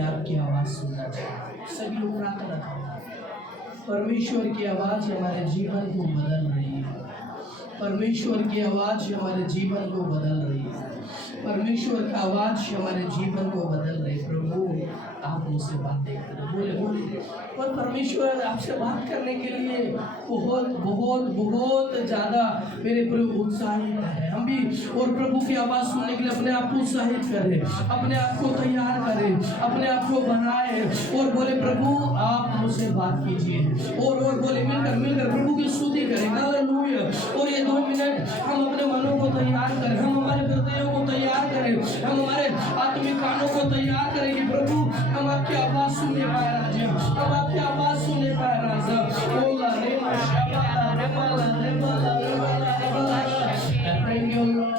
मैं आपकी आवाज़ सुनना चाहता हूँ। सभी लोग प्रार्थना करें। परमेश्वर की आवाज़ हमारे जीवन को बदल रही है। परमेश्वर की आवाज़ हमारे जीवन को बदल रही है। परमेश्वर की आवाज़ हमारे जीवन को बदल रही है। प्रभु आप मुझसे बातें करें, बोले बोले। और परमेश्वर आपसे बात करने के लिए बहुत बहुत बहुत ज़्यादा मेरे प्रभु उत्साहित है। हम भी और प्रभु की आवाज़ सुनने के लिए अपने आप को उत्साहित करें, अपने आप को तैयार करें, अपने आप को बनाए और बोले प्रभु आप मुझसे बात कीजिए। और बोले मिलकर प्रभु की स्तुति करें। हालेलुया। और ये 2 मिनट हम अपने मनों को तैयार करें, हम हमारे हृदयों को तैयार करें, हम हमारे आत्मिक कानों को तैयार करें कि प्रभु हम आपकी आवाज़ सुनने पाए राजा, हम आपकी आवाज़ सुनने पाए राजा। ओला रे माशाल्लाह रे माला रे माला रे माला रे माला। Thank you Lord.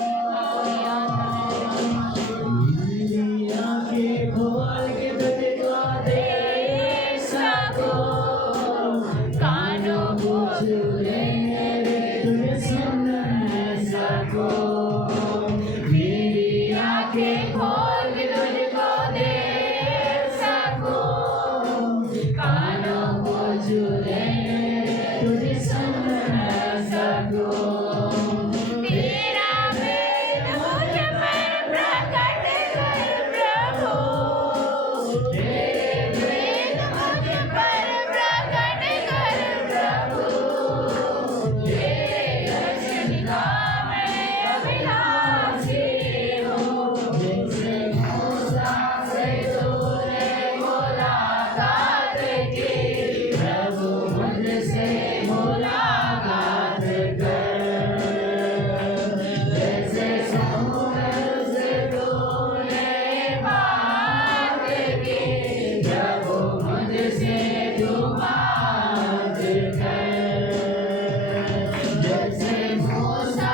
आंखें खोल के दिखा दे सबको, कानों को छुए तुम्हें सुनना सबको। मेरी आंखें खोल के तुझको दे सबको, कानों को छुए तुझे सुनना सबको। तेरा वेद मुझ पर प्रकट कर प्रभु, तेरे वेद मुझ पर प्रकट कर प्रभु। तेरे दर्शन का मैं अभिलाषी हूँ, जैसे मूसा से तूने मुलाकात की, प्रभु मुझसे मुलाकात कर। जैसे समुद्र से तूने बात की, प्रभु मुझसे तू बात कर। जैसे मूसा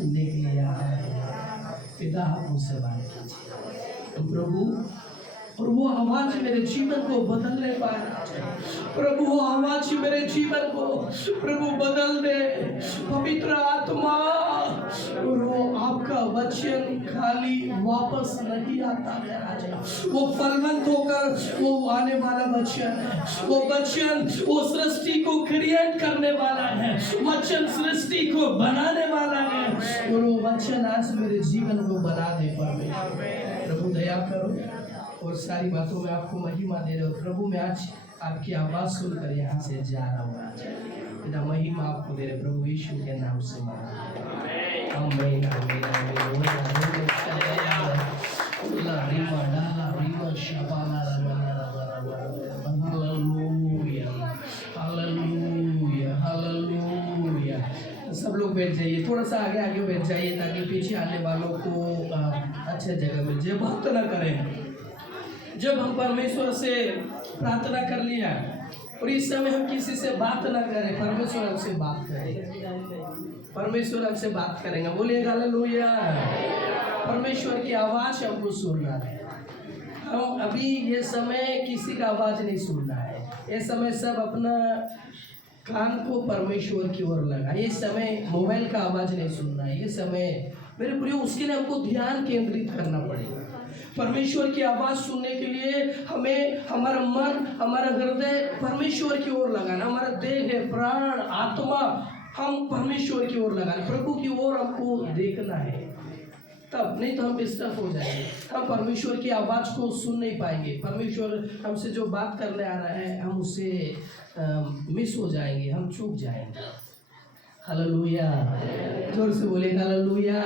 सुनने के लिए आया है। पिता आप मुझसे बात कीजिए प्रभु, और वो आवाज मेरे जीवन को बदलने पाए प्रभु, वो आवाज मेरे जीवन को प्रभु बदल दे पवित्र आत्मा। और वो आपका वचन खाली वापस नहीं आता है राजा, वो फलवंत होकर वो आने वाला वचन है। वो वचन वो सृष्टि को क्रिएट करने वाला है, वचन सृष्टि को बनाने वाला है। और वो वचन आज मेरे जीवन को बना दे प्रभु, दया करो और सारी बातों में आपको महिमा दे रहे हो प्रभु। मैं आज आपकी आवाज़ सुनकर यहाँ से जा रहा हूँ आज, पिता महिमा आपको दे रहे प्रभु यीशु के नाम से आमीन आमीन आमीन। Hallelujah hallelujah. सब लोग बैठ जाइए, थोड़ा सा आगे आगे बैठ जाइए ताकि पीछे आने वालों को अच्छा जगह मिल जाए। बात ना करें, जब हम परमेश्वर से प्रार्थना कर लिया और इस समय हम किसी से बात ना करें, परमेश्वर हमसे बात करेंगे, परमेश्वर हमसे बात करेंगे। बोलिएगा हालेलुया। परमेश्वर की आवाज़ हमको सुनना है। हम अभी ये समय किसी का आवाज़ नहीं सुनना है, ये समय सब अपना कान को परमेश्वर की ओर लगा। ये समय मोबाइल का आवाज़ नहीं सुनना है, ये समय मेरे प्रियो उसके लिए हमको ध्यान केंद्रित करना पड़ेगा। परमेश्वर की आवाज़ सुनने के लिए हमें हमारा मन हमारा हृदय परमेश्वर की ओर लगाना, हमारा देह प्राण आत्मा हम परमेश्वर की ओर लगाना, प्रभु की ओर हमको देखना है। तब नहीं तो हम डिस्टर्ब हो जाएंगे, हम परमेश्वर की आवाज़ को सुन नहीं पाएंगे। परमेश्वर हमसे जो बात करने आ रहा है हम उससे मिस हो जाएंगे, हम चूक जाएंगे। हालेलुया, जोर से बोले हालेलुया।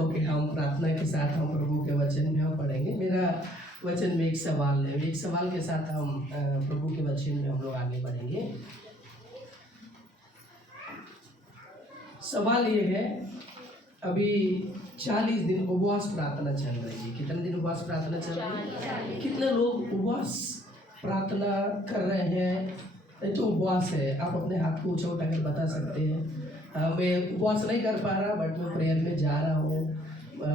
ओके, हम प्रार्थना के साथ हम प्रभु के वचन में हम पढ़ेंगे। मेरा वचन में एक सवाल है, एक सवाल के साथ हम प्रभु के वचन में हम लोग आगे बढ़ेंगे। सवाल ये है, अभी 40 दिन उपवास प्रार्थना चल रही है। कितने दिन उपवास प्रार्थना चल रही है? कितने लोग उपवास प्रार्थना कर रहे हैं? तो उपवास है, आप अपने हाथ को ऊंचा उठाकर बता सकते हैं मैं उपवास नहीं कर पा रहा बट मैं प्रेयर में जा रहा हूँ,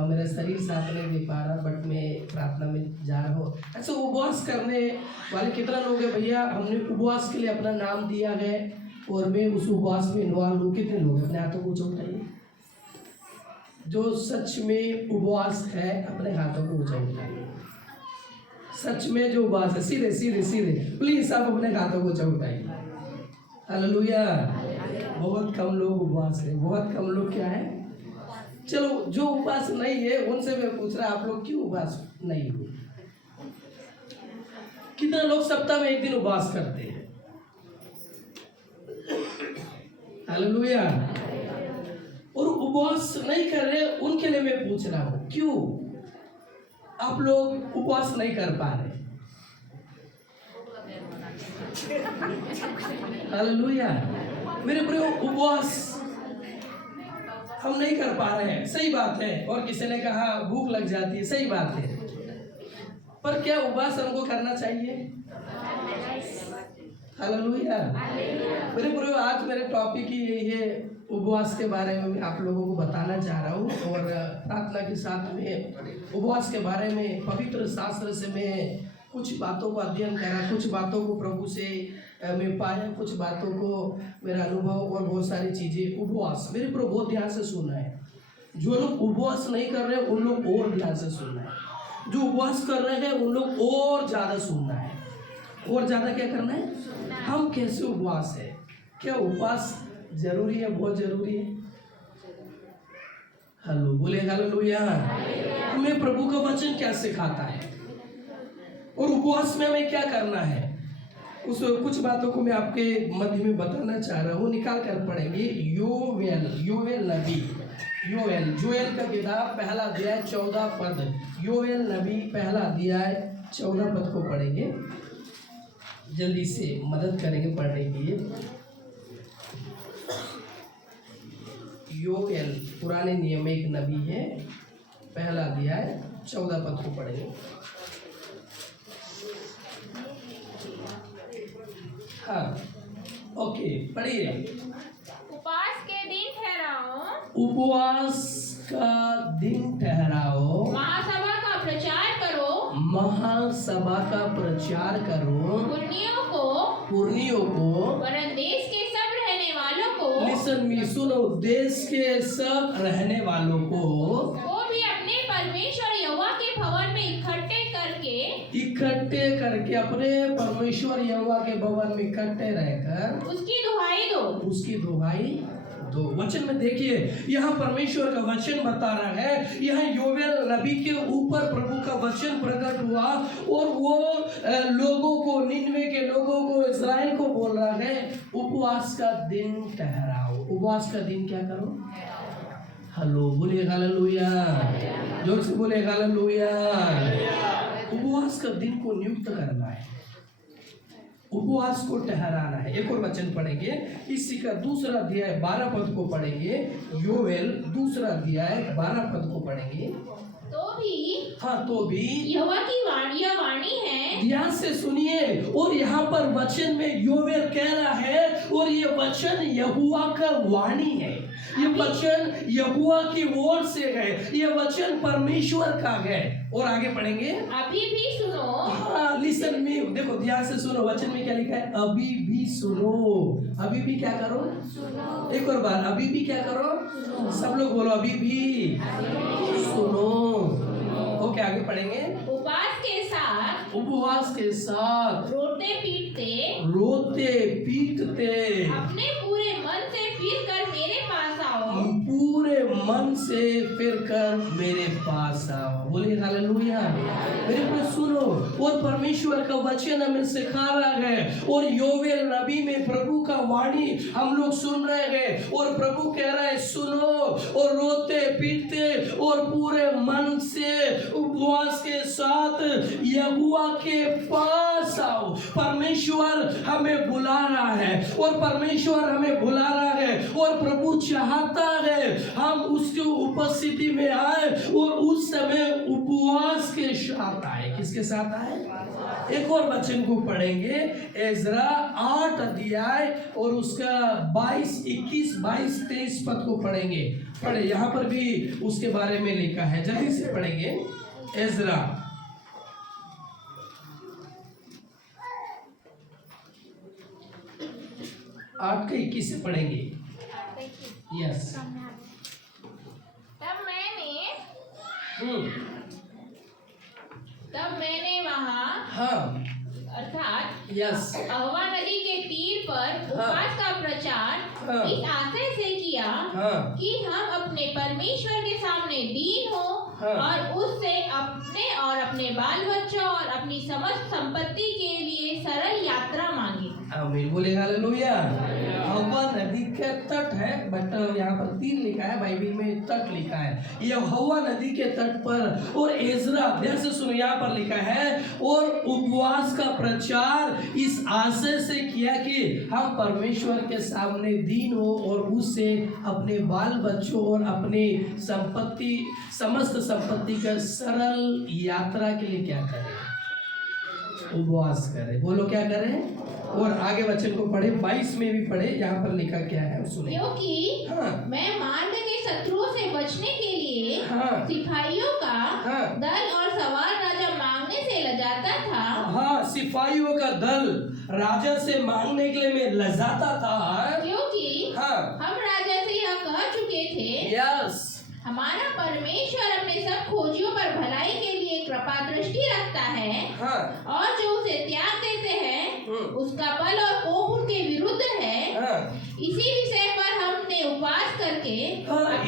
मेरा शरीर साथ नहीं दे पा रहा बट मैं प्रार्थना में जा रहा हूँ। ऐसे उपवास करने वाले कितना लोग हैं भैया? हमने उपवास के लिए अपना नाम दिया है और मैं उस उपवास में इन्वॉल्व हूँ। कितने लोग हैं? अपने हाथों को ऊंचा उठाइए। जो सच में उपवास है अपने हाथों को ऊंचा उठाइए। सच में जो उपवास है, सीधे सीधे सीधे प्लीज आप अपने हाथों को ऊंचा उठाइए। हालेलुया। बहुत कम लोग उपवास है, बहुत कम लोग क्या है? चलो जो उपवास नहीं है उनसे मैं पूछ रहा, आप लोग क्यों उपवास नहीं हो? कितने लोग सप्ताह में एक दिन उपवास करते हैं? हालेलुया। और उपवास नहीं कर रहे उनके लिए मैं पूछ रहा हूं, क्यों आप लोग उपवास नहीं कर पा रहे? हालेलुया। मेरे प्रियो, उपवास हम नहीं कर पा रहे हैं, सही बात है। और किसी ने कहा भूख लग जाती है, सही बात है। पर क्या उपवास हमको करना चाहिए? हालेलुया। मेरे प्रियो, आज मेरे टॉपिक ही यही है, उपवास के बारे में मैं आप लोगों को बताना चाह रहा हूँ। और प्रार्थना के साथ में उपवास के बारे में पवित्र शास्त्र से मैं कुछ बातों को अध्ययन करा, कुछ बातों को प्रभु से मैं पाया, कुछ बातों को मेरा अनुभव और बहुत सारी चीज़ें। उपवास मेरे प्रियो बहुत ध्यान से सुनना है। जो लोग उपवास नहीं कर रहे उन लोग और ध्यान से सुनना है, जो उपवास कर रहे हैं उन लोग और ज़्यादा सुनना है। और ज़्यादा क्या करना है? हम कैसे उपवास है? क्या उपवास जरूरी है? बहुत जरूरी है। हेलो, बोले हालेलुया। हमें प्रभु का वचन क्या सिखाता है और उपवास में हमें क्या करना है, उस कुछ बातों को मैं आपके मध्य में बताना चाह रहा हूँ। निकाल कर पढ़ेंगे योएल नबी, जोएल का किताब पहला अध्याय 14 पद। योएल नबी पहला अध्याय 14 पद को पढ़ेंगे, जल्दी से मदद करेंगे पढ़ने के लिए। योएल पुराने नियम में एक नबी है, पहला अध्याय 14 पद को पढ़ेंगे। हाँ, ओके, पढ़िए। उपवास के दिन ठहराओ, उपवास का दिन ठहराओ, महासभा का प्रचार करो, महासभा का प्रचार करो, पुर्नियों को वरन देश के सब रहने वालों को, लिसन मी, सुनो, देश के सब रहने वालों को वो भी अपने परमेश्वर यहोवा के भवन में इकट्ठे करके अपने परमेश्वर यहोवा के भवन में इकट्ठे रहकर उसकी दुहाई दो, उसकी दुहाई दो। वचन में देखिए, यहाँ परमेश्वर का वचन बता रहा है, यहाँ योवेल नबी के ऊपर प्रभु का वचन प्रकट हुआ और वो लोगों को, निन्वे के लोगों को, इस्राएल को बोल रहा है उपवास का दिन ठहराओ। उपवास का दिन क्या करो? हेलो, बोले हालेलुया, जोर से बोले हालेलुया। उपवास का दिन को नियुक्त करना है, उपवास को ठहराना है। एक और वचन पढ़ेंगे, इसी का दूसरा अध्याय 12 पद को पढ़ेंगे। योवेल दूसरा अध्याय 12 पद को पढ़ेंगे। तो भी यहोवा की वाणी है, ध्यान से सुनिए। और यहाँ पर वचन में योवेल कह रहा है, और ये वचन यहोवा का वाणी है, ये वचन यहोवा की ओर से है, ये वचन परमेश्वर का है। और आगे पढ़ेंगे, अभी भी सुनो। हाँ, लिसन में, देखो ध्यान से सुनो, वचन में क्या लिखा है? अभी भी सुनो। अभी भी क्या करो? सुनो। एक और बार, अभी भी क्या करो? सुनो। सब लोग बोलो, अभी भी सुनो। ओके, आगे पढ़ेंगे। उपवास के साथ रोते पीटते अपने पूरे मन से फिर कर मेरे पास आओ, पूरे मन से फिर कर मेरे पास आओ। बोले हालेलुया। मेरे पास सुनो, और परमेश्वर का वचन हमें सिखा रहा है, और योवेल नबी में प्रभु का वाणी हम लोग सुन रहे हैं, और प्रभु कह रहा है सुनो, और रोते पीटते और पूरे मन से उपवास के साथ यहोवा के पास आओ। परमेश्वर हमें बुला रहा है, और परमेश्वर हमें बुला रहा है, और प्रभु चाहता है हम उसकी उपस्थिति में आए, और उस समय उपवास के साथ आए। किसके साथ आए? एक और वचन को पढ़ेंगे, एजरा 8 अध्याय और उसका 22, 21, 22, 23 पद को पढ़ेंगे। पढ़े, यहाँ पर भी उसके बारे में लिखा है, जल्दी से पढ़ेंगे। एजरा 8 के 21 से पढ़ेंगे। यस। तब मैंने वहाँ, हाँ, अर्थात यस, अहवा नदी के तीर पर उपवास का प्रचार इस आशय से किया कि हम अपने परमेश्वर के सामने दीन हो, और उससे अपने और अपने बाल बच्चों और अपनी समस्त संपत्ति के लिए सरल यात्रा मांगे। आमीन, बोले हालेलुया। अहवा नदी के तट है, बट यहाँ पर 3 लिखा है, बाइबल में तट लिखा है। ये अहवा नदी के तट पर, और एजरा, ध्यान से सुनो, यहाँ पर लिखा है, और उपवास का प्रचार इस आशय से किया कि हम परमेश्वर के सामने दीन हो, और उससे अपने बाल बच्चों और अपने संपत्ति, समस्त संपत्ति का सरल यात्रा के लिए क्या करें? उपवास करें। बोलो क्या करें? और आगे वचन को पढ़े, 22 में भी पढ़े, यहाँ पर लिखा क्या है सुनिए। क्योंकि मैं मार्ग के शत्रुओं से बचने के लिए सिपाहियों का दल और सवार राजा मांगने से लजाता था। हाँ, सिपाहियों का दल राजा से मांगने के लिए मैं लजाता था, क्योंकि हम राजा से यह कह चुके थे, यस, हमारा परमेश्वर अपने सब खोजियों पर भलाई के लिए कृपा दृष्टि रखता है, और जो उसे त्याग देते हैं उसका बल और कोप उनके विरुद्ध है। इसी विषय पर हमने उपवास करके,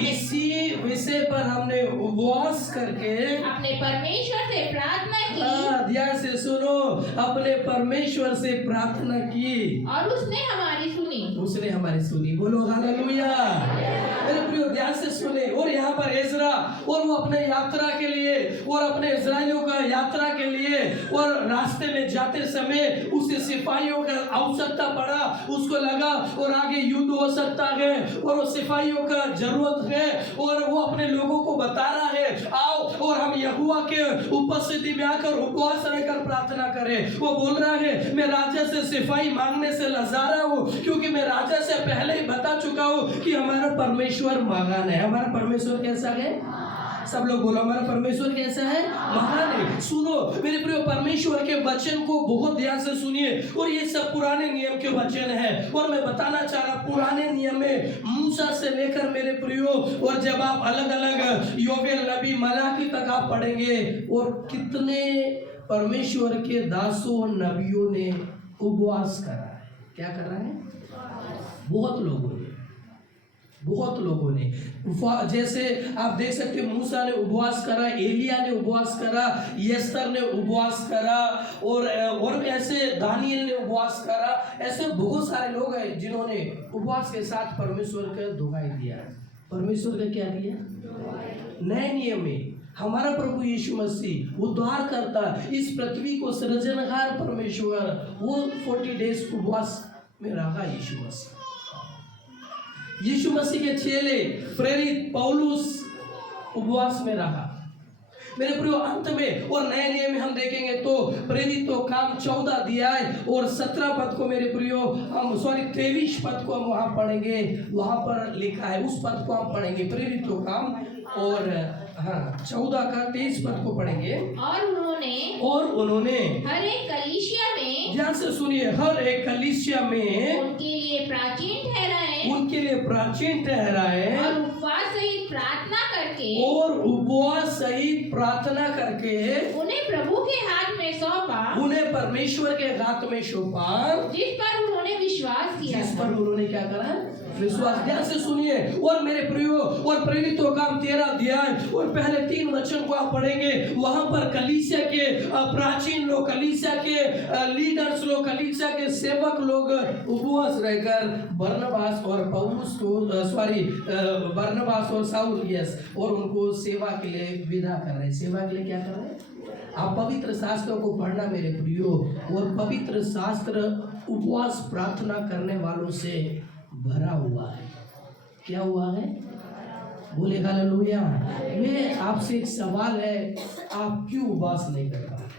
इसी विषय पर हमने उपवास करके अपने परमेश्वर से प्रार्थना की। ध्यान से सुनो, अपने परमेश्वर से प्रार्थना की, और उसने हमारी सुनी। उसने हमारी सुनी। बोलो हालेलुया। मेरे प्रियो, ध्यान से सुने। और यहाँ पर एजरा, और वो अपने यात्रा के लिए, और अपने इस्राएलियों का यात्रा के लिए, और रास्ते में जाते समय उसे सिपाहियों का आवश्यकता पड़ा, उसको लगा और आगे युद्ध हो सकता है, और वो सिपाहियों का जरूरत है, और वो अपने लोगों को बता रहा है, आओ और हम यहोवा के उपस्थिति में आकर उपवास रहकर प्रार्थना करें। वो बोल रहा है, मैं राजा से सिपाही मांगने से लजा रहा हूँ, क्योंकि मैं राजा से पहले ही बता चुका हूँ कि हमारा परमेश्वर महान है। हमारा परमेश्वर कैसा है? सब लोग बोलो, हमारा परमेश्वर कैसा है? महान है। सुनो मेरे प्रिय, परमेश्वर के वचन को बहुत ध्यान से सुनिए। और ये सब पुराने नियम के वचन है। और मैं बताना चाह रहा, पुराने नियम में मूसा से लेकर मेरे प्रियो, और जब आप अलग अलग योवेल नबी मलाकी तक आप पढ़ेंगे, और कितने परमेश्वर के दासों नबियों ने उपवास करा है। क्या कर रहा है? बहुत लोगों ने जैसे आप देख सकते, मूसा ने उपवास करा, एलिया ने उपवास करा, यस्तर ने उपवास करा, और ऐसे दानियल ने उपवास करा। ऐसे बहुत सारे लोग हैं जिन्होंने उपवास के साथ परमेश्वर का दुहाई दिया। परमेश्वर का क्या दिया? नए नियम में हमारा प्रभु यीशु मसीह उद्धार करता, इस पृथ्वी को सृजनहार परमेश्वर, वो 40 डेज उपवास में रहा। यीशु मसीह के चेले प्रेरित पौलुस उपवास में रहा। मेरे प्रियो, अंत में और नए नियम में हम देखेंगे तो प्रेरितों काम 14 अध्याय और 17 पद को मेरे प्रियो हम 23 पद को हम वहां पढ़ेंगे। वहां पर लिखा है, उस पद को हम पढ़ेंगे, प्रेरितों काम और 14 का 23 पद को पढ़ेंगे। और उन्होंने हर एक कलीसिया में, ध्यान से सुनिए, हर एक कलीसिया में उनके लिए प्राचीन ठहराए और उपवास सहित प्रार्थना करके उन्हें प्रभु के हाथ में सौंपा, उन्हें परमेश्वर के हाथ में सौंपा, जिस पर उन्होंने विश्वास किया, जिस पर उन्होंने क्या करा? विश्वास। ध्यान से सुनिए। और मेरे प्रियो, और प्रेरितों का 13 अध्याय और पहले 3 वचन को आप पढ़ेंगे। वहां पर कलीसिया के प्राचीन लोग, कलीसिया के लीडर्स लोग, कलीसिया के सेवक लोग उपवास रहकर बरनबास और पौलुस को बरनबास और शाऊल और उनको सेवा के लिए विदा कर रहे हैं। सेवा के लिए क्या कर रहे हैं? आप पवित्र शास्त्रों को पढ़ना मेरे प्रियो, और पवित्र शास्त्र उपवास प्रार्थना करने वालों से भरा हुआ है। क्या हुआ है? बोले हालेलुया। मैं आपसे एक सवाल है, आप क्यों उपवास नहीं कर पा रहे?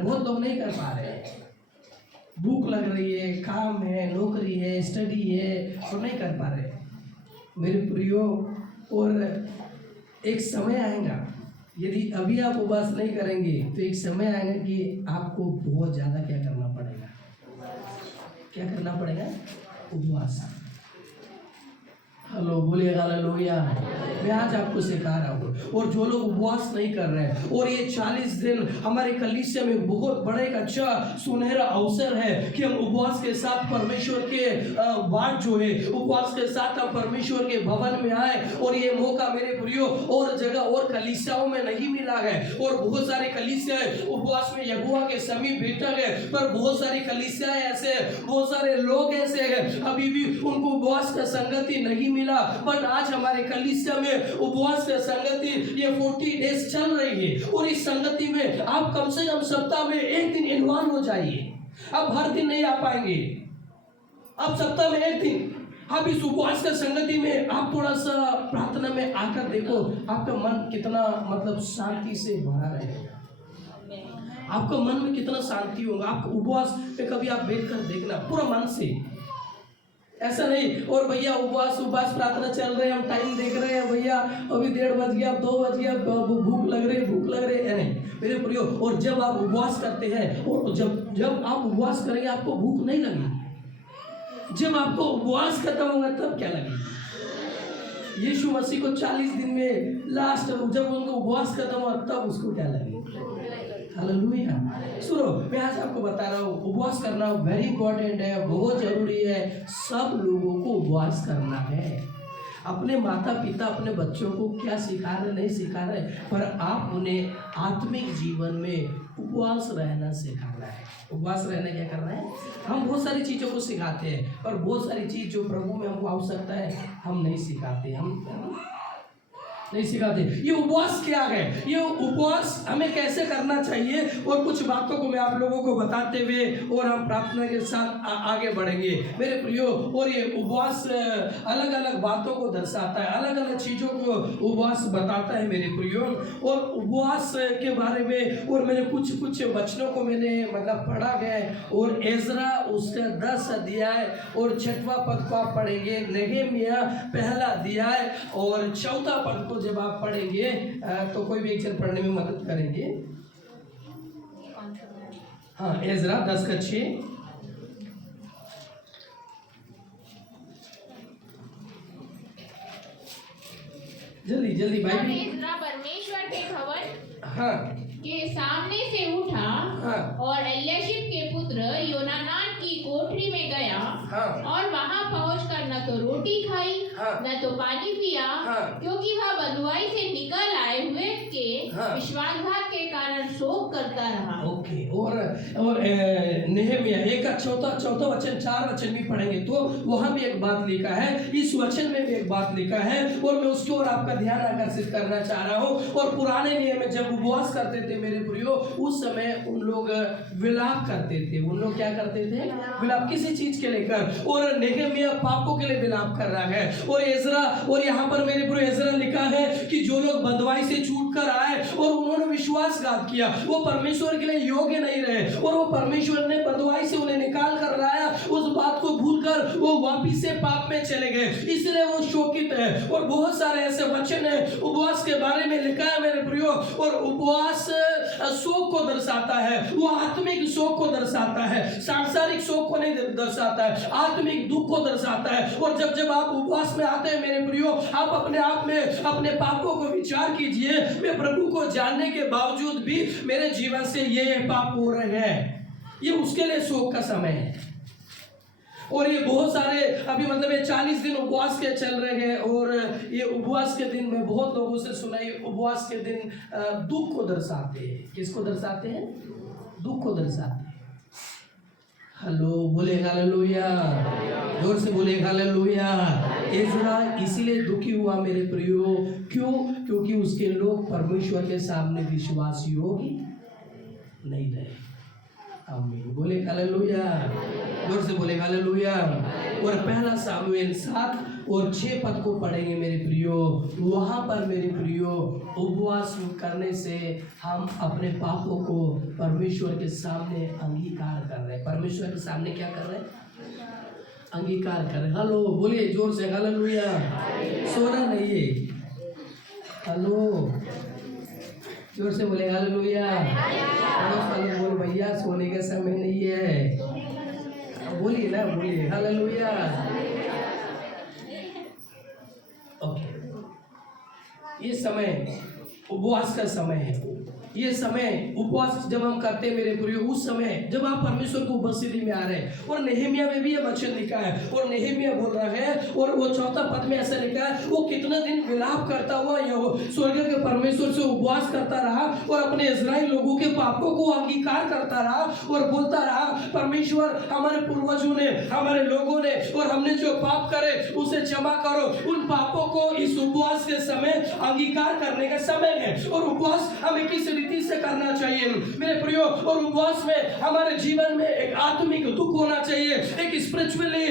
बहुत लोग नहीं कर पा रहे। भूख लग रही है, काम है, नौकरी है, स्टडी है, और नहीं कर पा रहे मेरे प्रियो। और एक समय आएगा, यदि अभी आप उपवास नहीं करेंगे तो एक समय आएगा कि आपको बहुत ज़्यादा क्या करना पड़ेगा? उपवास। हेलो, बोलिए हालेलुया। मैं आज आपको सिखा रहा हूँ। और जो लोग उपवास नहीं कर रहे हैं, और ये 40 दिन हमारे कलीसिया में बहुत बड़ा एक अच्छा सुनहरा अवसर है कि हम उपवास के साथ परमेश्वर के बाट जो है, उपवास के साथ हम परमेश्वर के भवन में आए। और ये मौका मेरे प्रियो और जगह और कलीसियाओं में नहीं मिला है। और बहुत सारी कलीसिया उपवास में यहोवा के समीप बैठक है, पर बहुत सारी कलीसिया ऐसे, बहुत सारे लोग ऐसे हैं अभी भी उनको उपवास का संगति नहीं मिला। बट आज हमारे कलीसिया में उपवास का संगति ये 40 डेज चल रही है। और इस संगति में आप कम से कम सप्ताह में एक दिन इन्वॉल्व हो जाइए। आप हर दिन नहीं आ पाएंगे, आप सप्ताह में एक दिन आप इस उपवास का संगति में आप थोड़ा सा प्रार्थना में आकर देखो, आपका मन कितना मतलब शांति से भरा रहेगा। आपका मन में कितना शांति होगा। आप उपवास पे कभी आप बैठकर देखना पूरा मन से, ऐसा नहीं और भैया उपवास प्रार्थना चल रहे हैं, हम टाइम देख रहे हैं, भैया अभी 1:30 बज गया, 2 बज गया, भूख लग रही है नहीं मेरे प्रियो। और जब आप उपवास करते हैं, और जब आप उपवास करेंगे आपको भूख नहीं लगेगी। जब आपको उपवास खत्म होगा तब क्या लगेगी? यीशु मसीह को 40 दिन में लास्ट जब उनको उपवास खत्म हुआ तब उसको क्या लगेगा? हालेलुया। सुनो, मैं आज आपको बता रहा हूँ, उपवास करना वेरी इंपॉर्टेंट है, बहुत जरूरी है। सब लोगों को उपवास करना है। अपने माता पिता अपने बच्चों को क्या सिखा रहे नहीं सिखा रहे, पर आप उन्हें आत्मिक जीवन में उपवास रहना सिखाना है। उपवास रहना क्या करना है? हम बहुत सारी चीज़ों को सिखाते हैं, पर बहुत सारी चीज़ जो प्रभु में हमको आवश्यकता है हम नहीं सिखाते। नहीं सिखाते। ये उपवास क्या है, ये उपवास हमें कैसे करना चाहिए, और कुछ बातों को मैं आप लोगों को बताते हुए और हम प्रार्थना के साथ आगे बढ़ेंगे मेरे प्रियो। और ये उपवास अलग अलग बातों को दर्शाता है, अलग अलग चीज़ों को उपवास बताता है मेरे प्रियो। और उपवास के बारे में और मैंने कुछ वचनों को मैंने मतलब पढ़ा गया, और एजरा उसका 10 अध्याय और 6वां पद को आप पढ़ेंगे, नेहेमिया पहला अध्याय और 4वां पद को जब आप पढ़ेंगे तो कोई भी एक जन पढ़ने में मदद करेंगे। हाँ, एजरा 10:6। जल्दी जल्दी भाई। और एज्रा परमेश्वर के भवन हाँ के सामने से उठा, हाँ और एल्याशिब के पुत्र योनानान की कोठरी में गया, हाँ और वहां पहुंचकर न तो रोटी खाई, हाँ न तो पानी पिया, हाँ क्योंकि वह बंधुआई से निकल आए हुए के हाँ विश्वासघात के कारण शोक करता रहा। ओके। और नेहेमिया 1:4 वचन 4 वचन भी पढ़ेंगे तो वहां भी एक बात लिखा है, इस वचन में भी एक बात लिखा है, और मैं उसकी ओर आपका ध्यान आकर्षित करना चाह रहा हूँ। और पुराने नियम में जब उपवास करते थे मेरे प्रियो, उस समय उन लोग विलाप करते थे। उन लोग क्या करते थे? विलाप, किसी चीज के लेकर। और नेहेमिया पापों के लिए विलाप कर रहा है। और एजरा, और यहाँ पर मेरे प्रियो एजरा लिखा है कि जो लोग बंधुआई से छूट कर आए और उन्होंने विश्वासघात किया, वो परमेश्वर के लिए योग्य नहीं रहे, और वो परमेश्वर ने बंधुआई से उन्हें निकाल कर लाया, उस बात को भूलकर वो वापिस से पाप में चले गए, इसलिए वो शोकित है। और बहुत सारे ऐसे वचन है उपवास के बारे में लिखा है मेरे प्रियो। और उपवास शोक को दर्शाता है, वो आत्मिक शोक को दर्शाता है, सांसारिक शोक को नहीं दर्शाता है, आत्मिक दुख को दर्शाता है। और जब आप उपवास में आते हैं मेरे प्रियो, आप अपने आप में अपने पापों को विचार कीजिए। मैं प्रभु को जानने के बावजूद भी मेरे जीवन से ये पाप हो रहे हैं, ये उसके लिए शोक का समय है। और ये बहुत सारे अभी मतलब ये 40 दिन उपवास के चल रहे हैं, और ये उपवास के दिन में बहुत लोगों से सुना, ये उपवास के दिन दुख को दर्शाते हैं। किसको दर्शाते हैं? दुख को दर्शाते हैं। हेलो, बोले हालेलुया, जोर से बोले हालेलुया। एजरा इसीलिए दुखी हुआ मेरे प्रियो, क्यों? क्योंकि उसके लोग परमेश्वर के सामने विश्वास योग्य नहीं रहे। आमीन, बोले हालेलुया, जोर से बोले हालेलुया। और पहला सामुएल 7 और 6 पद को पढ़ेंगे मेरे प्रियो। वहाँ पर मेरे प्रियो उपवास करने से हम अपने पापों को परमेश्वर के सामने अंगीकार कर रहे हैं। परमेश्वर के सामने क्या कर रहे हैं? अंगीकार कर रहे हैं। हेलो, बोलिए जोर से हालेलुया। सोना नहीं है। हेलो, जोर से बोले हालेलुया। बोल भैया, सोने का समय नहीं है। बोलिए ना, बोलिए हालेलुया। ओके, ये समय उपवास का समय है। ये समय उपवास जब हम करते हैं मेरे प्रियो, उस समय जब आप परमेश्वर को उपस्थिति में आ रहे हैं। और नेहेमिया में भी ये वचन लिखा है, और नेहेमिया बोल रहा है, और वो 4 पद में ऐसा लिखा है, वो कितना दिन विलाप करता हुआ यह स्वर्ग के परमेश्वर से उपवास करता रहा, और अपने इस्राएल लोगों के पापों को अंगीकार करता रहा, और बोलता रहा, परमेश्वर हमारे पूर्वजों ने, हमारे लोगों ने, और हमने जो पाप करे उसे क्षमा करो। उन पापों को इस उपवास के समय अंगीकार करने का समय है। और उपवास हमें किस रीति से करना चाहिए मेरे प्रियो? और उपवास में हमारे जीवन में एक आत्मिक दुख होना चाहिए, एक स्पिरिचुअली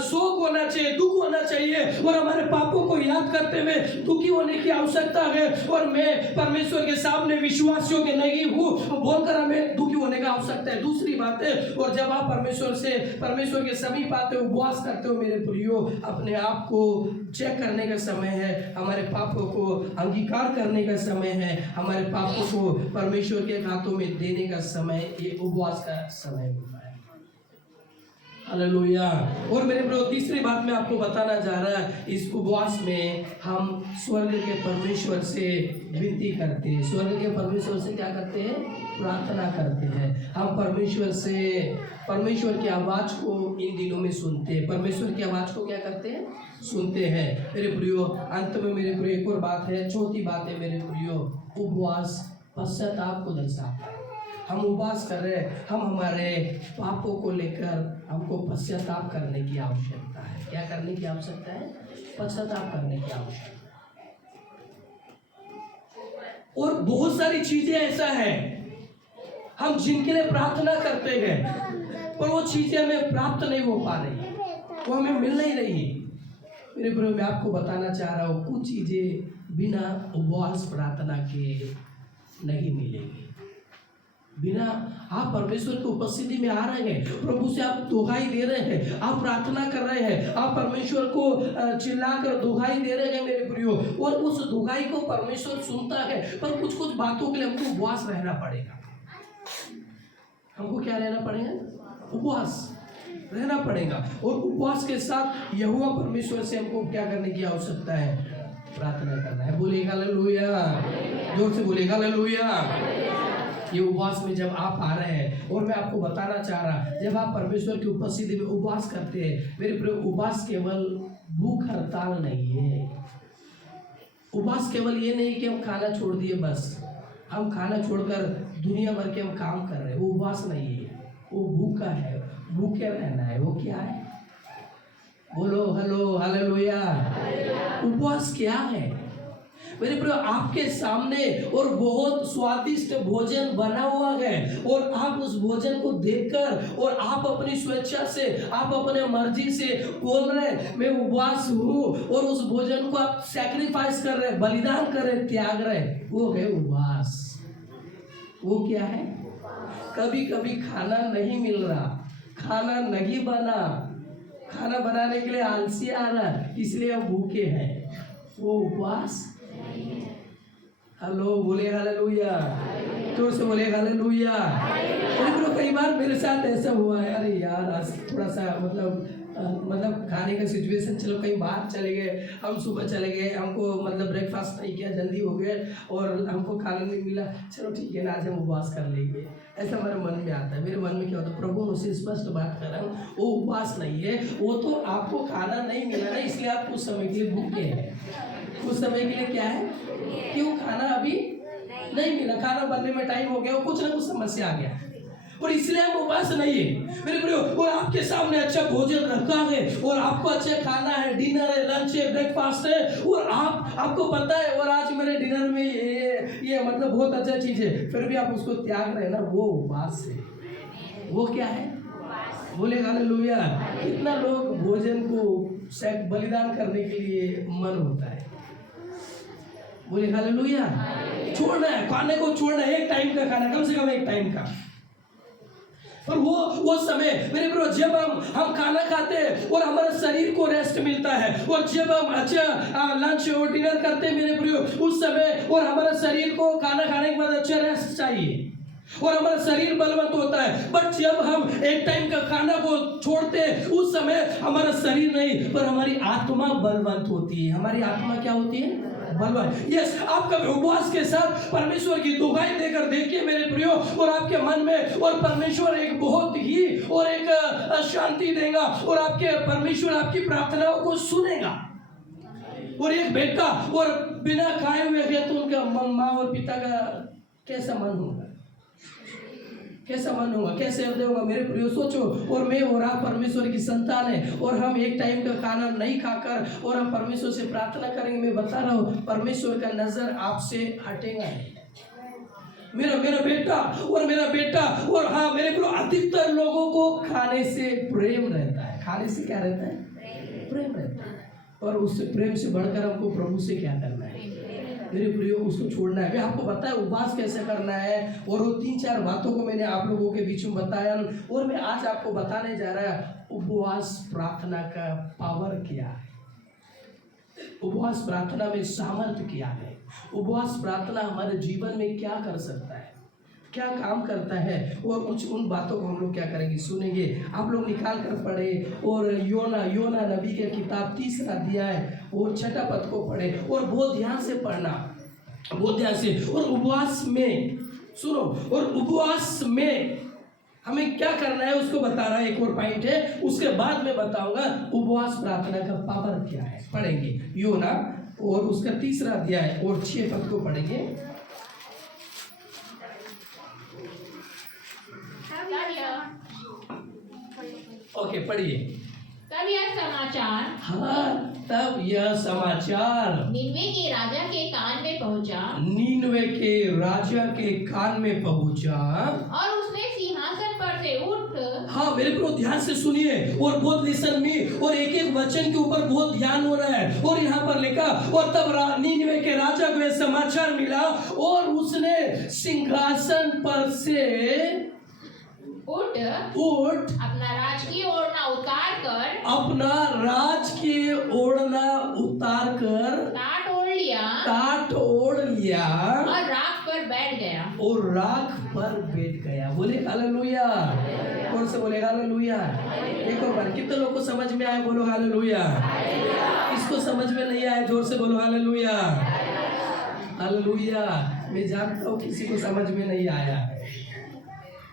शोक होना चाहिए, दुख होना चाहिए, और हमारे पापों को याद करते हुए दुखी होने की आवश्यकता है। और मैं परमेश्वर के सामने विश्वास योग्य नहीं हूँ बोलकर हमें दुखी होने का आवश्यकता है। दूसरी बात है, और जब आप परमेश्वर के समीप आते हो, उपवास करते हो मेरे प्रियो, अपने आप को चेक करने का समय है, हमारे पापों को अंगीकार करने का समय है, हमारे पापों को परमेश्वर के हाथों में देने का समय, ये उपवास का समय होता है। हालेलुया। और मेरे प्रियो, तीसरी बात मैं आपको बताना चाह रहा है, इस उपवास में हम स्वर्ग के परमेश्वर से विनती करते हैं। स्वर्ग के परमेश्वर से क्या करते हैं? प्रार्थना करते हैं। हम परमेश्वर की आवाज़ को इन दिनों में सुनते हैं। परमेश्वर की आवाज़ को क्या करते हैं? सुनते हैं मेरे प्रियो। अंत में मेरे प्रियो एक और बात है, चौथी बात है मेरे प्रियो, उपवास पश्चाताप को दर्शाता है। हम उपवास कर रहे हैं, हम हमारे पापों को लेकर हमको पश्चाताप करने की आवश्यकता है। क्या करने की आवश्यकता है? पश्चाताप करने की आवश्यकता है। और बहुत सारी चीजें ऐसा है हम जिनके लिए प्रार्थना करते हैं पर वो चीजें हमें प्राप्त नहीं हो पा रही, वो हमें मिल नहीं रही। मेरे प्रियो, मैं आपको बताना चाह रहा हूँ कुछ चीजें बिना उपवास प्रार्थना के नहीं मिलेगी। बिना आप परमेश्वर की उपस्थिति में आ रहे हैं, प्रभु से आप दुहाई दे रहे हैं, आप प्रार्थना कर रहे हैं, आप परमेश्वर को चिल्लाकर दुहाई दे रहे हैं मेरे प्रियो, और उस दुहाई को परमेश्वर सुनता है। पर कुछ कुछ बातों के लिए हमको उपवास रहना पड़ेगा। हमको क्या रहना पड़ेगा? उपवास रहना पड़ेगा। और उपवास के साथ यहोवा परमेश्वर से हमको क्या करने की आवश्यकता है? प्रार्थना करना है। बोलेगा हालेलुया, जोर से बोलेगा हालेलुया। ये उपवास में जब आप आ रहे हैं, और मैं आपको बताना चाह रहा, जब आप परमेश्वर की उपस्थिति में उपवास करते हैं मेरे प्रिय, उपवास केवल भूख हड़ताल नहीं है। उपवास केवल ये नहीं कि हम खाना छोड़ दिए, बस हम खाना छोड़कर दुनिया भर के हम काम कर रहे हैं, वो उपवास नहीं है, वो भूखा है, भूखे रहना है। वो क्या है? बोलो हेलो हालेलुया। उपवास क्या है मेरे प्रिय? आपके सामने और बहुत स्वादिष्ट भोजन बना हुआ है, और आप उस भोजन को देखकर और आप अपनी स्वेच्छा से, आप अपने मर्जी से बोल रहे मैं उपवास हूँ, और उस भोजन को आप सैक्रिफाइस कर रहे, बलिदान कर रहे, त्याग रहे, वो है उपवास। वो क्या है? कभी कभी खाना नहीं मिल रहा, खाना नहीं बना, खाना बनाने के लिए आलसी आ रहा, इसलिए हम भूखे हैं, वो उपवास। हेलो, बोले हालेलुया, जोर से बोले हालेलुया। कई बार मेरे साथ ऐसा हुआ है, अरे यार आज थोड़ा सा मतलब खाने का सिचुएशन, चलो कहीं बाहर चले गए, हम सुबह चले गए, हमको मतलब ब्रेकफास्ट नहीं किया, जल्दी हो गए और हमको खाना नहीं मिला, चलो ठीक है ना आज हम उपवास कर लेंगे। ऐसा हमारे मन में आता है। मेरे मन में क्या होता है? प्रभु मुझसे स्पष्ट बात कर रहा हूँ, वो उपवास नहीं है, वो तो आपको खाना नहीं मिला ना, इसलिए आप कुछ समय के लिए भूखे हैं। कुछ समय के लिए क्या है? क्यों? खाना अभी नहीं मिला, खाना बनने में टाइम हो गया, और कुछ ना कुछ समस्या आ गया, और इसलिए हम उपवास नहीं है मेरे प्रियो। और आपके सामने अच्छा भोजन रखा है, और आपको अच्छा खाना है, डिनर है, लंच है, ब्रेकफास्ट है, और आपको पता है, और आज मेरे डिनर में ये मतलब बहुत अच्छा चीज है, फिर भी आप उसको त्याग रहे ना, वो उपवास है। वो क्या है? बोले हालेलुया। कितना लोग भोजन को बलिदान करने के लिए मन होता है, बोले हालेलुया। छोड़ना है, खाने को छोड़ना है, एक टाइम का खाना, कम से कम एक टाइम का। और वो समय मेरे प्रियो, जब हम खाना खाते हैं और हमारे शरीर को रेस्ट मिलता है, और जब हम अच्छा लंच और डिनर करते हैं मेरे प्रियो, उस समय और हमारे शरीर को खाना खाने के बाद अच्छा रेस्ट चाहिए, और हमारा शरीर बलवंत होता है। बट जब हम एक टाइम का खाना को छोड़ते हैं, उस समय हमारा शरीर नहीं पर हमारी आत्मा बलवंत होती है। हमारी आत्मा क्या होती है? बलवंत। यस, आपका उपवास के साथ परमेश्वर की दुहाई देकर देखिए मेरे प्रियो, और आपके मन में और परमेश्वर एक बहुत ही और एक शांति देगा, और आपके परमेश्वर आपकी प्रार्थनाओं को सुनेगा। और एक बेटा और बिना खाए हुए गया तो उनका माँ और पिता का कैसा मन होगा? कैसा मन होगा? कैसे हृदय होगा? मेरे प्रियो सोचो, और मैं और आप परमेश्वर की संतान है, और हम एक टाइम का खाना नहीं खाकर और हम परमेश्वर से प्रार्थना करेंगे, मैं बता रहा हूँ परमेश्वर का नजर आपसे हटेगा नहीं। मेरा बेटा और हाँ मेरे प्रियो, अधिकतर लोगों को खाने से प्रेम रहता है। खाने से क्या रहता है? प्रेम रहता है। और उस प्रेम से बढ़कर हमको प्रभु से क्या करना है मेरे प्रियो? उसको छोड़ना है। मैं आपको बताया उपवास कैसे करना है, और वो 3-4 बातों को मैंने आप लोगों के बीच में बताया, और मैं आज आपको बताने जा रहा है उपवास प्रार्थना का पावर क्या है, उपवास प्रार्थना में सामर्थ्य क्या है, उपवास प्रार्थना हमारे जीवन में क्या कर सकता है, क्या काम करता है, और कुछ उन बातों को हम लोग क्या करेंगे, सुनेंगे। आप लोग निकाल कर पढ़े, और योना नबी के किताब 3 अध्याय और 6 पद को पढ़े, और बहुत ध्यान से पढ़ना, बहुत ध्यान से। और उपवास में सुनो, और उपवास में हमें क्या करना है उसको बता रहा है, एक और पॉइंट है, उसके बाद में बताऊंगा उपवास प्रार्थना का पावर क्या है। पढ़ेंगे योना और उसका 3 अध्याय और 6 पद को पढ़ेंगे। ओके, पढ़िए। तब यह समाचार हाँ, तब यह समाचार निनवे के राजा के कान में पहुंचा नीनवे के राजा के कान में पहुंचा। और उसने सिंहासन पर से उठ हाँ मेरे को ध्यान से सुनिए और बहुत लिसन में, और एक एक वचन के ऊपर बहुत ध्यान हो रहा है। और यहाँ पर लिखा, और तब नीनवे के राजा को यह समाचार मिला और उसने सिंहासन पर से उठ अपना राजकीय ओढ़ना उतार कर टाट ओढ़ लिया और राख पर बैठ गया। बोले हालेलुया, कौन से बोले हालेलुया। एक और बार, कितने लोग को समझ में आया बोलो हालेलुया। इसको समझ में नहीं आया जोर से बोलो हालेलुया। हालेलुया। मैं जानता हूँ किसी को समझ में नहीं आया है।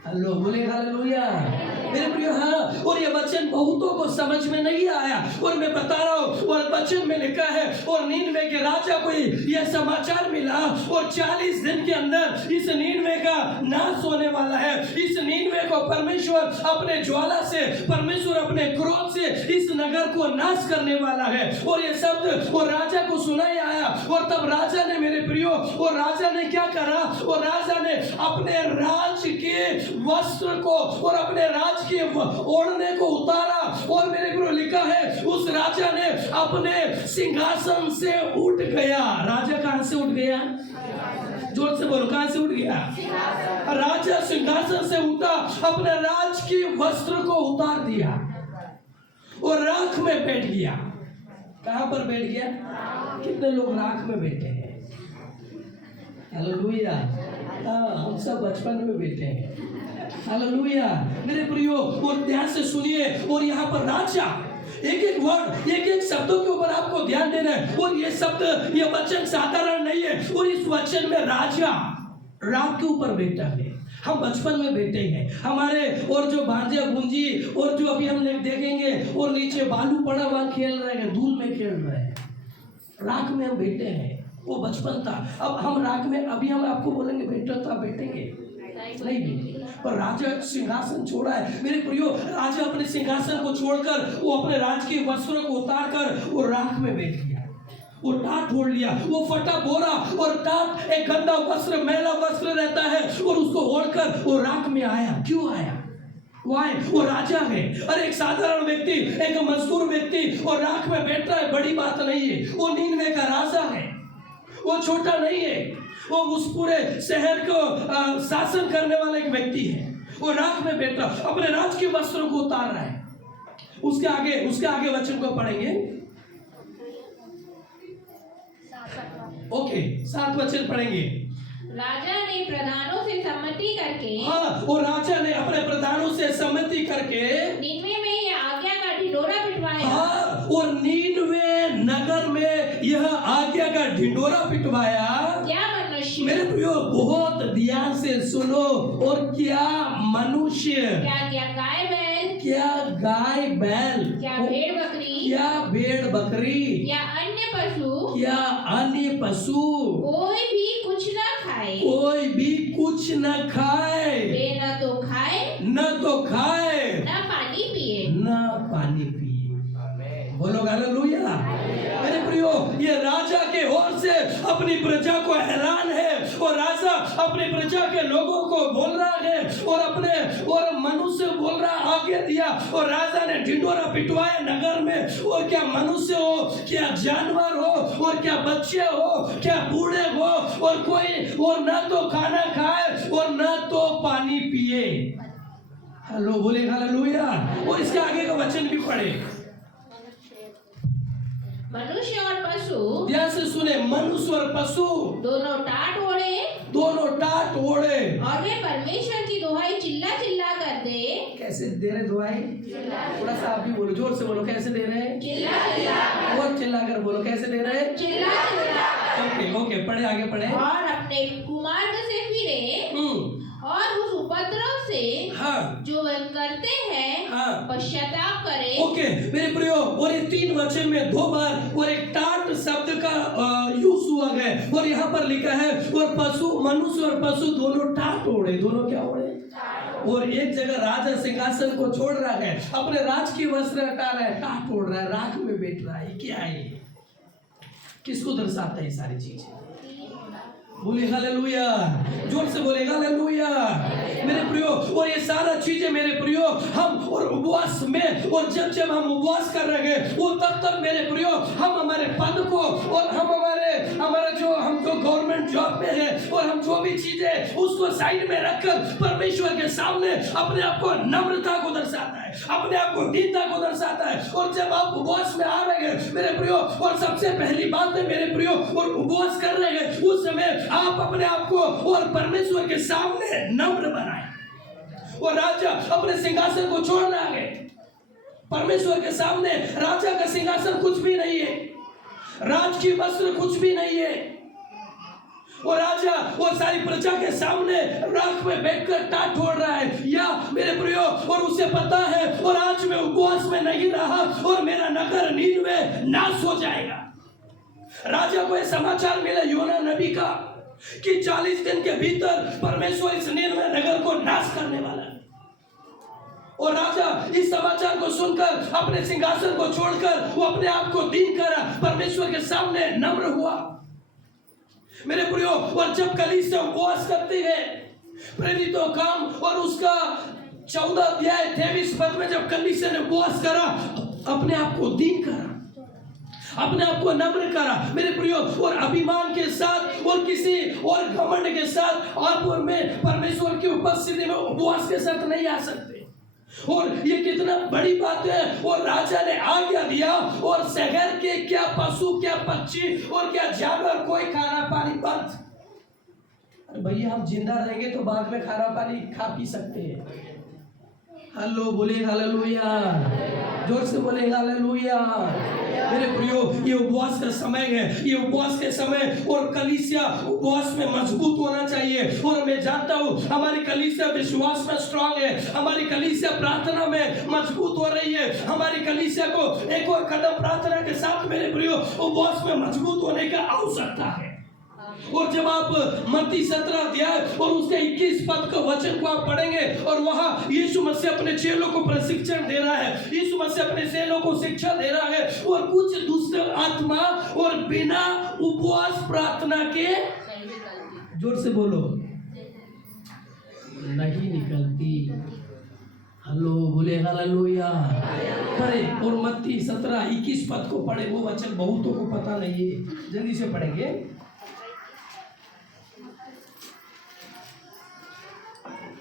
हेलो बोले हालेलुया मेरे प्रियो। हाँ, और ये वचन बहुतों को समझ में नहीं आया और मैं बता रहा हूँ, और वचन में लिखा है और नीनवे के राजा को यह समाचार मिला और 40 दिन के अंदर इस नीनवे का नाश होने वाला है। इस नीनवे को परमेश्वर अपने ज्वाला से, परमेश्वर अपने क्रोध से इस नगर को नाश करने वाला है। और ये शब्द और राजा को सुनाया आया, और तब राजा ने मेरे प्रियो, और राजा ने क्या करा, और राजा ने अपने राज के वस्त्र को और अपने राज के ओढ़ने को उतारा। और मेरे को लिखा है उस राजा ने अपने सिंहासन से उठ गया। राजा कहां से उठ गया, जोर से बोलो, कहां से उठ गया। राजा सिंहासन से उठा, अपने राज के वस्त्र को उतार दिया और राख में बैठ गया। कहां पर बैठ गया। कितने लोग राख में बैठे हैं। हालेलुया। हम सब बचपन में बैठे हैं। हालेलुया मेरे प्रियो, और ध्यान से सुनिए। और यहाँ पर राजा, एक एक वर्ड, एक एक शब्दों के ऊपर आपको ध्यान देना है। और ये शब्द, ये वचन साधारण नहीं है। और इस वचन में राजा रात के ऊपर बैठा है। हम बचपन में बैठे हैं हमारे, और जो भांजा भूंजी और जो अभी हम देखेंगे, और नीचे बालू पड़ा हुआ खेल रहे हैं, धूल में खेल रहे हैं, राख में हम बैठे हैं। वो बचपन था। अब हम राख में, अभी हम आपको बोलेंगे बैठो तो आप बैठेंगे नहीं। पर राजा सिंहासन छोड़ा है मेरे प्रियो। राजा अपने सिंहासन को छोड़कर वो अपने राज के वस्त्रों को उतार कर वो राख में बैठ गया। वो टाट ओढ़ लिया, वो फटा बोरा, और टाट एक गंदा वस्त्र, मैला वस्त्र रहता है, और उसको ओढ़कर वो राख में आया। क्यों आया। वो राजा है। और एक साधारण व्यक्ति, एक मजदूर व्यक्ति और राख में बैठता है, बड़ी बात नहीं है। वो नीनवे का राजा है, वो छोटा नहीं है। वो उस पूरे शहर को शासन करने वाला एक व्यक्ति है। वो राख में बैठा, अपने राज के वस्त्रों को उतार रहा है। उसके आगे वचन को पढ़ेंगे। ओके, 7 वचन पढ़ेंगे। राजा ने प्रधानों से सम्मति करके, हाँ, और राजा ने अपने प्रधानों से सम्मति करके नीनवे में यह आज्ञा का ढिंढोरा पिटवाया। हाँ, और नीनवे नगर में यह आज्ञा का ढिंढोरा पिटवाया। क्या मनुष्य, मेरे प्रियो बहुत ध्यान से सुनो, और क्या मनुष्य, क्या गाय बैल, क्या गाय बैल, क्या भेड़ बकरी, क्या भेड़ बकरी, या अन्य पशु, क्या अन्य पशु, कोई भी कुछ न खाए, कोई भी कुछ न खाए, वे न तो खाए न पानी पिए। बोलो हालेलुया मेरे प्रियो। ये राजा के ओर से अपनी प्रजा को ऐलान है, और राजा अपनी प्रजा के लोगों को बोल रहा है, और अपने और मनुष्य बोल रहा, आगे दिया। और राजा ने ढिंढोरा पिटवाया नगर में। और क्या मनुष्य हो, क्या जानवर हो, और क्या बच्चे हो, क्या बूढ़े हो, और कोई और न तो खाना खाए और न तो पानी पिए। हेलो बोले हालेलुया। और इसके आगे का वचन भी पढ़े। मनुष्य और पशु, ध्यान से सुने, मनुष्य और पशु दोनों टाट ओढ़े, और वे परमेश्वर की दुहाई चिल्ला चिल्ला कर दे। कैसे दे रहे दुहाई, थोड़ा सा आप भी बोलो, जोर से बोलो, कैसे दे रहे हैं। चिल्ला चिल्ला, और चिल्ला कर बोलो, कैसे दे रहे हैं। चिल्ला चिल्ला। ओके, पढ़े, आगे पढ़े। और अपने कुमार्ग से फिरे, और उस उपद्रव से, हाँ, जो वे करते हैं, हाँ, पश्चाताप करे। ओके मेरे प्रियो, और ये 3 वचन में 2 बार और एक टाट शब्द का यूज हुआ है। और यहाँ पर लिखा है, और पशु, मनुष्य और पशु दोनों टाट ओढ़े। दोनों क्या ओढ़े। और एक जगह राजा सिंहासन को छोड़ रहा है, अपने राज की वस्त्र हटा रहा है, टाट तोड़ रहा है, राख में बैठ रहा है। क्या है ये? किसको दर्शाता है ये सारी चीजें? बोले हालेलुया, जोर से बोले हालेलुया मेरे प्रियो। और ये सारा चीजें मेरे प्रियो हम और उपवास में, और जब हम उपवास कर रहे हैं वो तब मेरे प्रियो हम हमारे पद को और हम हमारे जो गवर्नमेंट जॉब में है और हम जो भी चीजें उसको साइड में रखकर परमेश्वर के सामने अपने आप को नम्रता को दर्शाता है, अपने आप को दीनता को दर्शाता है। और जब आप उपवास में आ रहे हैं मेरे प्रियो, और सबसे पहली बात है मेरे प्रियो, और उपवास कर रहे हैं उस समय आप अपने आप को और परमेश्वर के सामने नम्र बनाए। और राजा अपने सिंहासन को छोड़ रहा है, परमेश्वर के सामने राजा का सिंहासन कुछ भी नहीं है, राज की वस्त्र कुछ भी नहीं है। और राजा और सारी प्रजा के सामने राख में बैठकर टाट तोड़ रहा है। या मेरे प्रियो, और उसे पता है और आज मैं उपवास में नहीं रहा और मेरा नगर नीनवे नाश हो जाएगा। राजा को यह समाचार मिला योना नबी का कि 40 दिन के भीतर परमेश्वर इस नीनवे नगर को नाश करने वाला है। और राजा इस समाचार को सुनकर अपने सिंहासन को छोड़कर वो अपने आप को दीन करा, परमेश्वर के सामने नम्र हुआ मेरे प्रियो। और जब कलीसिया उपवास करती है, प्रेरितों काम और उसका 14 अध्याय 23 पद में जब कलीसिया ने उपवास करा, अपने आप को दीन करा, अपने आप को नम्र करा मेरे प्रियो। और अभिमान के साथ और किसी और घमंड के साथ आप और मैं परमेश्वर की उपस्थिति में उपवास के साथ नहीं आ सकते। और ये कितना बड़ी बात है। और राजा ने आज्ञा दिया और शहर के क्या पशु, क्या पक्षी और क्या जानवर, कोई खाना पानी बंद। अरे भैया, हम जिंदा रहेंगे तो बाद में खाना पानी खा पी सकते हैं। हेलो, बोले हालेलुया, जोर से बोले हालेलुया मेरे प्रियो। ये उपवास का समय है, ये उपवास के समय और कलीसिया उपवास में मजबूत होना चाहिए। और मैं जानता हूँ हमारी कलीसिया विश्वास में स्ट्रांग है, हमारी कलीसिया प्रार्थना में मजबूत हो रही है। हमारी कलीसिया को एक और कदम प्रार्थना के साथ मेरे प्रियो उपवास में मजबूत होने का आवश्यकता है। और जब आप मत्ती 17 अध्याय और उसके 21 पद का वचन को आप पढ़ेंगे, और वहां यीशु मसीह अपने चेलों को प्रशिक्षण दे रहा है, यीशु मसीह अपने चेलों को शिक्षा दे रहा है। और कुछ दूसरे आत्मा और बिना उपवास प्रार्थना के, जोर से बोलो, नहीं निकलती। हेलो, बोले हालेलुया पढ़े। और मत्ती 17-21 पद को पढ़े, वो वचन बहुतों को पता नहीं है, जल्दी से पढ़ेंगे।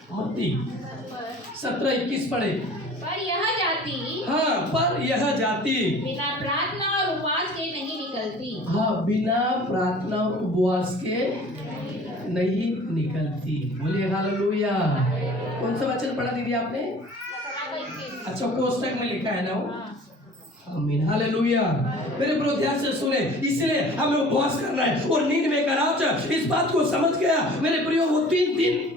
मत्ती 17-21 पढ़े। पर यह जाति, हाँ, पर यह जाति बिना प्रार्थना और उपवास के नहीं निकलती। हाँ, बिना प्रार्थना और उपवास के नहीं निकलती। बोलिए हालेलुया। कौन सा वचन पढ़ा दीदी आपने? अच्छा, कोष्टक में लिखा है ना वो। आमीन, हालेलुया मेरे प्रिय, ध्यान से सुने। इसलिए हमें उपवास करना है। और नीनवे का राजा इस बात को समझ गया मेरे प्रिय। वो 3 दिन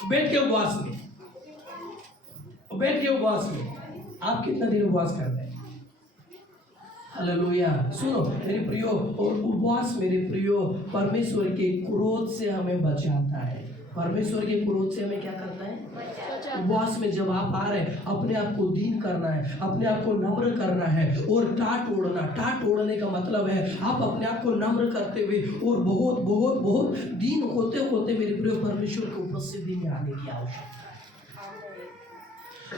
बैठ के उपवास में, आप कितना दिन उपवास करते हैं? हालेलुया। सुनो मेरे प्रियो, और उपवास मेरे प्रियो परमेश्वर के क्रोध से हमें बचाता है। परमेश्वर के क्रोध से हमें क्या करना है? उपवास में जब आप आ रहे हैं, अपने आप को दीन करना है, अपने आप को नम्र करना है और टाट ओढ़ने का मतलब है आप अपने आप को नम्र करते हुए और बहुत बहुत बहुत दीन होते होते मेरे प्रिय परमेश्वर की उपस्थिति में आने की आवश्यकता है।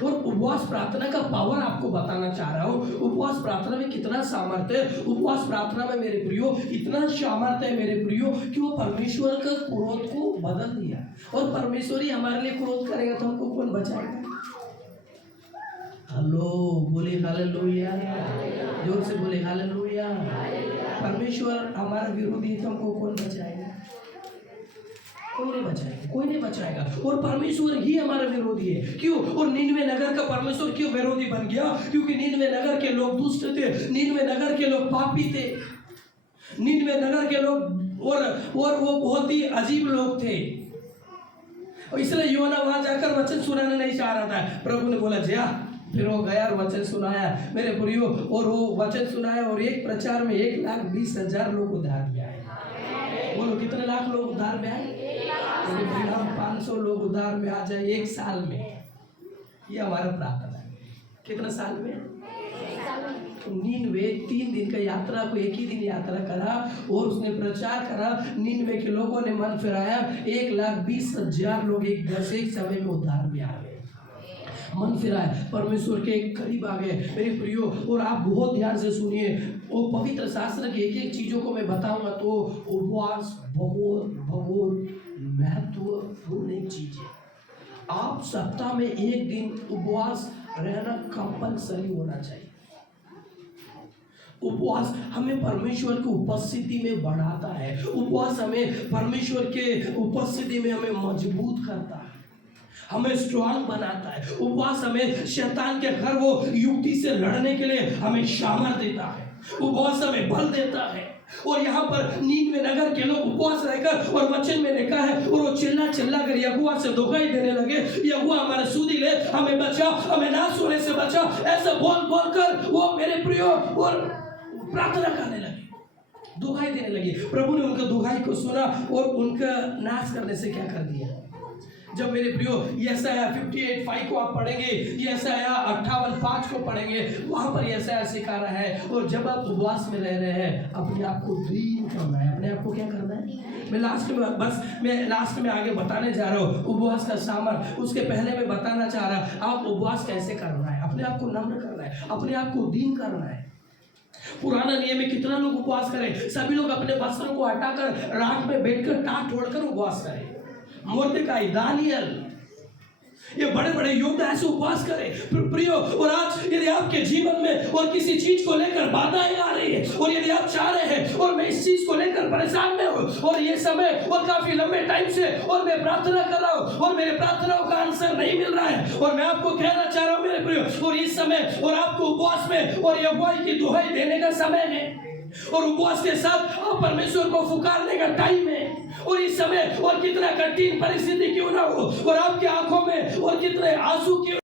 और उपवास प्रार्थना का पावर आपको बताना चाह रहा हूँ। उपवास प्रार्थना में कितना सामर्थ्य है। उपवास प्रार्थना में मेरे प्रियो इतना सामर्थ्य है मेरे प्रियो कि वो परमेश्वर का क्रोध को बदल दिया। और परमेश्वर ही हमारे लिए क्रोध करेगा तो हमको कौन बचाएगा? हेलो, बोले हालेलुया, जोर से बोले हालेलुया। परमेश्वर हमारा विरोधी तो हमको कौन बचाएगा? कोई नहीं बचाएगा। और परमेश्वर ही हमारा विरोधी है। क्यों? और नीनवे नगर का परमेश्वर क्यों विरोधी बन गया? क्योंकि नीनवे नगर के लोग दुष्ट थे, नीनवे नगर के लोग पापी थे, नीनवे नगर के लोग और वो बहुत ही अजीब लोग थे। और इसलिए योना वहां जाकर वचन सुनाना नहीं चाह रहा था। प्रभु ने बोला जा, फिर वो गया और वचन सुनाया मेरे प्रियो। और वो वचन सुनाया और एक प्रचार में 1,20,000 लोग उद्धार में आए। बोलो, कितने लाख लोग उद्धार में आए? हम 500 लोग उद्धार में आ जाए 1 साल में, ये हमारा प्रार्थना है। कितना साल में? तो 3 दिन का यात्रा को 1 ही दिन यात्रा करा और उसने प्रचार करा। 99 के लोगों ने मन फिराया, 1,20,000 लोग एक घर से एक समय में उद्धार में आ गए, मन फिराया, परमेश्वर के करीब आ गए। मेरे प्रियो, और आप बहुत ध्यान से सुनिए, वो पवित्र शास्त्र की एक चीजों को मैं बताऊंगा तो उपवास बहुत महत्वपूर्ण एक चीज है। आप सप्ताह में 1 दिन उपवास रहना कंपलसरी होना चाहिए। उपवास हमें परमेश्वर की उपस्थिति में बढ़ाता है। उपवास हमें परमेश्वर के उपस्थिति में हमें मजबूत करता है, हमें स्ट्रांग बनाता है। उपवास हमें शैतान के हर वो युक्ति से लड़ने के लिए हमें सामर्थ्य देता है। उपवास हमें बल देता है। और यहाँ पर 99 नगर के लोग उपवास रहकर, और वचन में लिखा है, और वो चिल्ला कर यहोवा से दुहाई देने लगे, यहोवा हमारा सुधि ले, हमें बचा, हमें नाश होने से बचा। ऐसा बोल कर वो मेरे प्रियो और प्रार्थना करने लगे, दुहाई देने लगे। प्रभु ने उनका दुहाई को सुना और उनका नाश करने से क्या कर दिया। जब मेरे प्रियो यशायाह 58:5 को आप पढ़ेंगे, यशायाह 58:5 को पढ़ेंगे, वहां पर यशायाह सिखा रहा है, और जब आप उपवास में रह रहे हैं, अपने आप को दीन करना है। अपने आप को क्या करना है? मैं लास्ट में आगे बताने जा रहा हूँ उपवास का सामर्थ। उसके पहले मैं बताना चाह रहा, आप उपवास कैसे करना है। अपने आप को नम्र करना है, अपने आप को दीन करना है। पुराना नियम में कितना लोग उपवास करें? सभी लोग अपने वस्त्रों को हटाकर रात में बैठकर टाट ओढ़कर उपवास करें। मोर्देकाई, दानियल, ये बड़े बड़े योद्धा ऐसे उपवास करें। प्रियो, और आज यदि आपके जीवन में और किसी चीज को लेकर बाधाएं आ रही है, और यदि आप चाह रहे हैं और मैं इस चीज को लेकर परेशान में हूँ, और ये समय और काफी लंबे टाइम से और मैं प्रार्थना कर रहा हूँ और मेरे प्रार्थनाओं का आंसर नहीं मिल रहा है, और मैं आपको कहना चाह रहा हूँ मेरे प्रियो, और इस समय और आपको उपवास में और यहोवा की दुहाई देने का समय है, और उपवास के साथ आप परमेश्वर को पुकारने का टाइम है। और इस समय और कितना कठिन परिस्थिति क्यों ना हो, और आपकी आंखों में और कितने आंसू क्यों